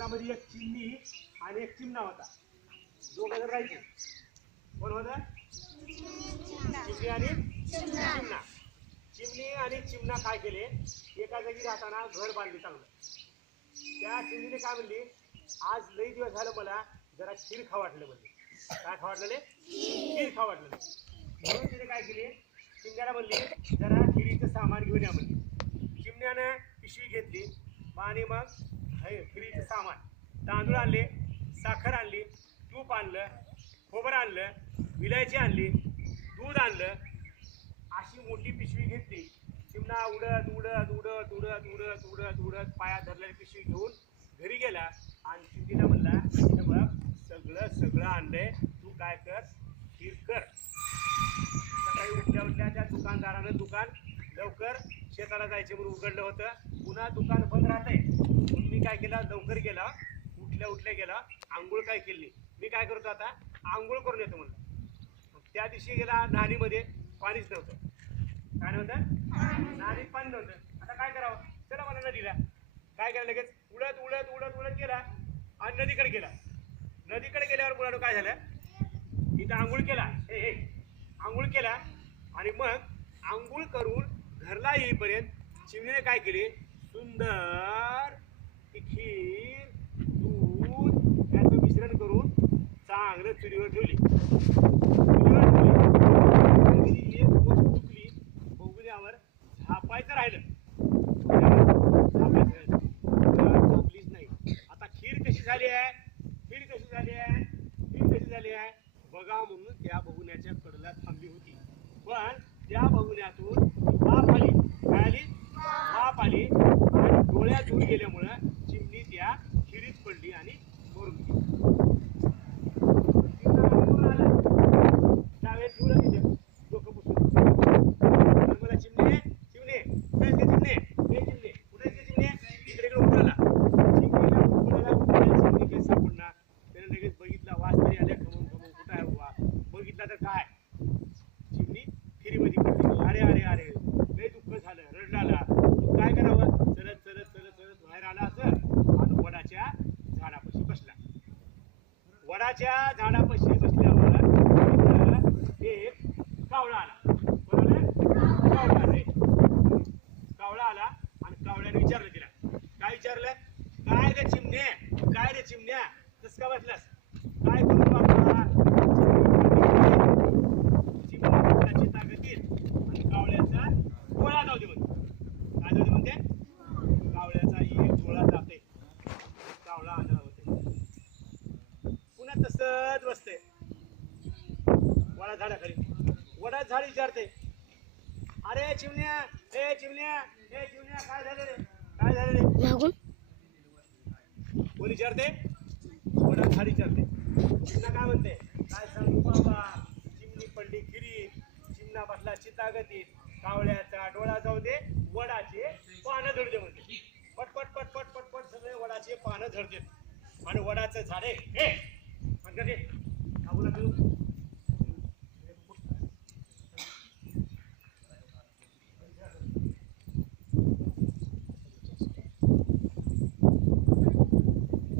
चित्रामध्ये एक चिमणी आणि एक चिमणा होता. दोघं जण राहायचे कोण होत? चिमणी आणि चिमणा. चिमणी आणि चिमणा काय केले? एका जागी राहताना घर बांधले चांगलं. त्या चिमणीने काय म्हणली? आज लई दिवस झालं मला जरा खीर खा वाटलं म्हणजे काय खा वाटलं खीर खा वाटलं म्हणून तिने काय केली? चिमण्याला म्हणली जरा खिरीचं सामान घेऊन या म्हणली. चिमण्यानं पिशवी घेतली आणि मग खिरीचं सामान. तांदूळ आणले साखर आणली तूप आणलं खोबरं आणलं विलायची आणली दूध आणलं. अशी मोठी पिशवी घेतली. चिमणा उडत उडत उडत उडत उडत उडत उडत पाया धरलेली पिशवी घेऊन घरी गेला आणि चिमणीला म्हणला "हे बघ सगळं सगळं आणलंय. तू काय कर खीर कर. सकाळी उठल्या उठल्या त्या दुकानदारानं दुकान लवकर शेताला जायचे म्हणून उघडलं होतं. पुन्हा दुकान बंद राहतंय. म्हणून मी काय केलं? लवकर गेला. उठल्या उठल्या गेला. आंघोळ काय केली मी काय करतो आता? आंघोळ करून येतो म्हणलं. त्या दिवशी गेला नाणीमध्ये. पाणीच नव्हतं. काय नव्हतं नाणीत पाणी नव्हतं. आता काय करावं? चला मला नदीला. काय केलं लगेच? उडत उडत उडत उडत गेला. आणि नदीकडे गेला. नदीकडे गेल्यावर मुलानं काय झालं? इथं आंघोळ केला. हे हे. आंघोळ केला. आणि मग आंघोळ करून घरला येईपर्यंत चिमणीने काय केले? सुंदर ती खीर दूध याचं मिश्रण करून चांगलं चुलीवर ठेवली. एक गोष्ट चुकली. बघुल्यावर झापायचं राहिलं. झापायचं राहिलं. नाही. आता खीर कशी झाली आहे? खीर कशी झाली आहे? खीर कशी झाली आहे? बघा म्हणून त्या बघुण्याच्या कडला थांबली होती. पण त्या बघुण्यातून वाफ आली काय आली? वाफ आली. आणि डोळ्यात दूर गेल्यामुळं चिमणी त्या खिरीत पडली आणि मरून गेली चिमणा मरून आला. डाव्यात ठेवलं तिथं, डोकं पुसून. आणि मला चिमणे चिमणे कुठे आहेस का चिमणे ए चिमणे कुठे आहेस का चिमणे इकडे इकडे उतरला चिमणीला उतरला उतरला चिमणी काही सापडणार त्याने लगेच बघितला वास तरी आल्या खमून खमून कुठं आहे बुवा बघितला तर काय चिमणी खिरीमध्ये पडली अरे अरे अरे लय दुःख झालं रडलाला काय करावं चलत चलत चलत चलत बाहेर आला असं आणि वडाच्या झाडापाशी बसला वडाच्या झाडापाशी बसल्यावर एक कावळा आला. बरोबर कावळा रे कावळा आला आणि कावळ्याने विचारलं तिला. काय विचारलं? काय रे चिमण्या? काय रे चिमण्या? तस का बसलास? काय करू बाबा चिमण्या चिमण्याची ताकद येईल आणि कावळ्याचा गोळा जाऊ दे म्हणते काय जाऊ दे म्हणते कावळ्याचा एक गोळा जाते कावळा आला होते पुन्हा तसंच बसते वडा झाडाखाली. वडा झाड विचारते. अरे चिमण्या ए चिमण्या ए चिमण्या काय झालं रे काय झालं रे कोण विचारते? वडा झाड विचारते. चिमणा काय म्हणते? काय सांगू बाबा? चिमणी पडली खिरी. चिमणा बसला चितागतीत. कावळ्याचा डोळा जाऊ दे वडाचे पानं झडू दे म्हणते. पट पट पट पट पट पट सगळे वडाचे पानं झडते. आणि वडाचं झाडे हे म्हणते ते काबूला तू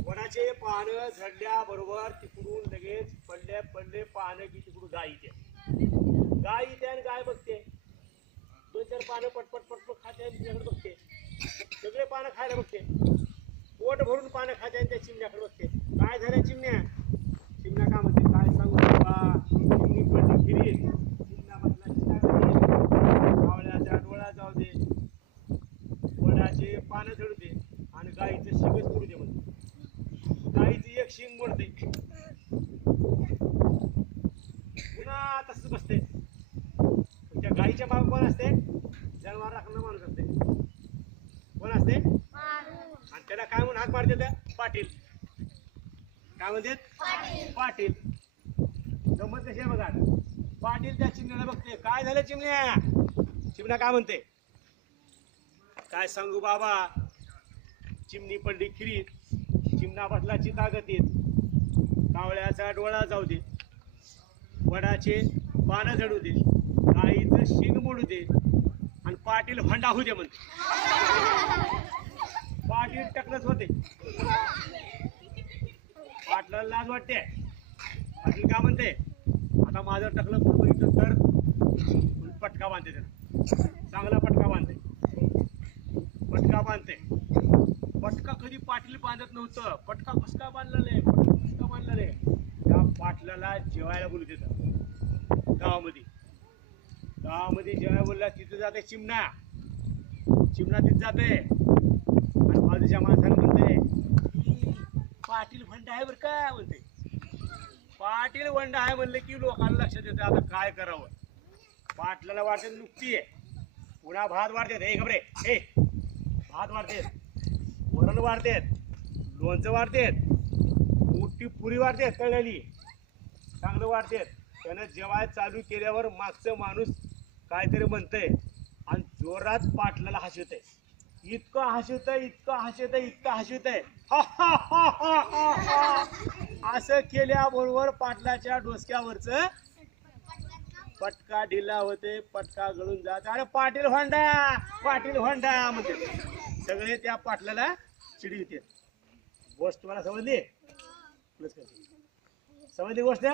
वडाचे पानं झडल्याबरोबर तिकडून लगेच पडले पडले पानं की तिकडून गाय इथे. गाय इथे आणि गाय बघते. दोन चार पानं पटपट पटपट खाते आणि तिच्याकडे बघते. सगळे पानं खायला बघते. पोट भरून पानं खाते आणि त्या चिमण्याकडे बघते. काय झालं चिमण्या? चिमण्या काय म्हणते? काय सांगू बाबा? चिमणी पडली फिरी चिमण्या बसला चिमण्याकडे. कावळ्याचा डोळा जाऊ दे वडाचे पानं झडू दे आणि गाईचं शिगच करू दे म्हणते गाईची एक शिंग मोडते पुन्हा तसंच बसते. त्या गाईच्या माग कोण असते? जनावर राखणं माणूस असते कोण असते? आणि त्याला काय म्हणून हाक मारते त्या? पाटील. काय म्हणते? पाटील. गंमत कशी आहे बघा. पाटील त्या चिमण्याला बघते. काय झालं चिमण्या? चिमण्या काय म्हणते? काय सांगू बाबा? चिमणी पडली खिरीत. चिमणा बसला चितागतीत कावळ्याचा डोळा जाऊ दे वडाचे पानं झडू दे गाईचं शिंग मोडू दे आणि पाटील भांडा होऊ दे म्हणते. पाटील टकलच होते. पाटलाला लाज वाटते. पाटील का म्हणते? आता माझं टकलं बघितलं तर. पटका बांधते त्याला. चांगला पटका बांधते. पटका बांधते. पटका कधी पाटील बांधत नव्हतं. पटका कसका बांधला रे आहे पटका बांधला रे आहे पाटलाला जेवायला बोलत येतं गावामध्ये. गावामध्ये जेवायला बोलला तिथं जाते चिमणा. चिमणा तिथं जाते आणि बाजूच्या माणसाला म्हणते पाटील फंड आहे बरं काय म्हणते पाटील वंड आहे म्हणलं की लोकांना लक्षात येतं आता काय करावं. पाटलाला वाटत नुकती आहे. पुन्हा भात वाढतेत. हे खबरे हे. भात वाढतेत. वरण वाढतेत. लोणचं वाढतेत. मोठी पुरी वाढते कळलेली. चांगलं वाटते त्यानं जेवाय चालू केल्यावर मागचं माणूस काहीतरी म्हणतंय आणि जोरात पाटलाला हसवत आहे इतकं हसवत आहे इतकं हसवत आहे इतकं हसवत आहे असं केल्याबरोबर पाटलाच्या डोसक्यावरच पटका ढिला होते पटका गळून जात. अरे पाटील होंडा पाटील होंडा म्हणते. सगळे त्या पाटलाला चिडी होते गोष्ट मला समजली? समजली गोष्ट?